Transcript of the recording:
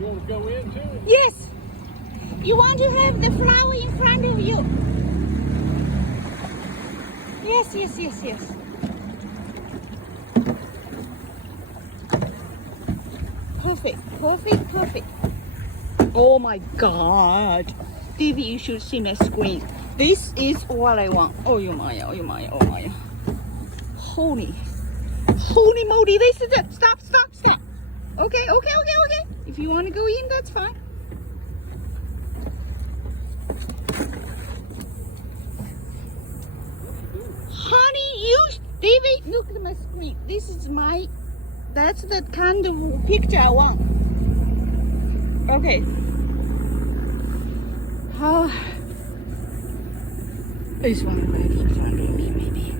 You want to go in too? Yes. You want to have the flower in front of you. Yes, yes, yes, yes. Perfect, perfect, perfect. Oh my God. David, you should see my screen. This is what I want. Oh, my, oh, my, oh, my. Holy moly, this is it. Stop. Okay. If you want to go in, that's fine. Honey, David, look at my screen. That's the kind of picture I want. Okay. This one right in front of me, maybe.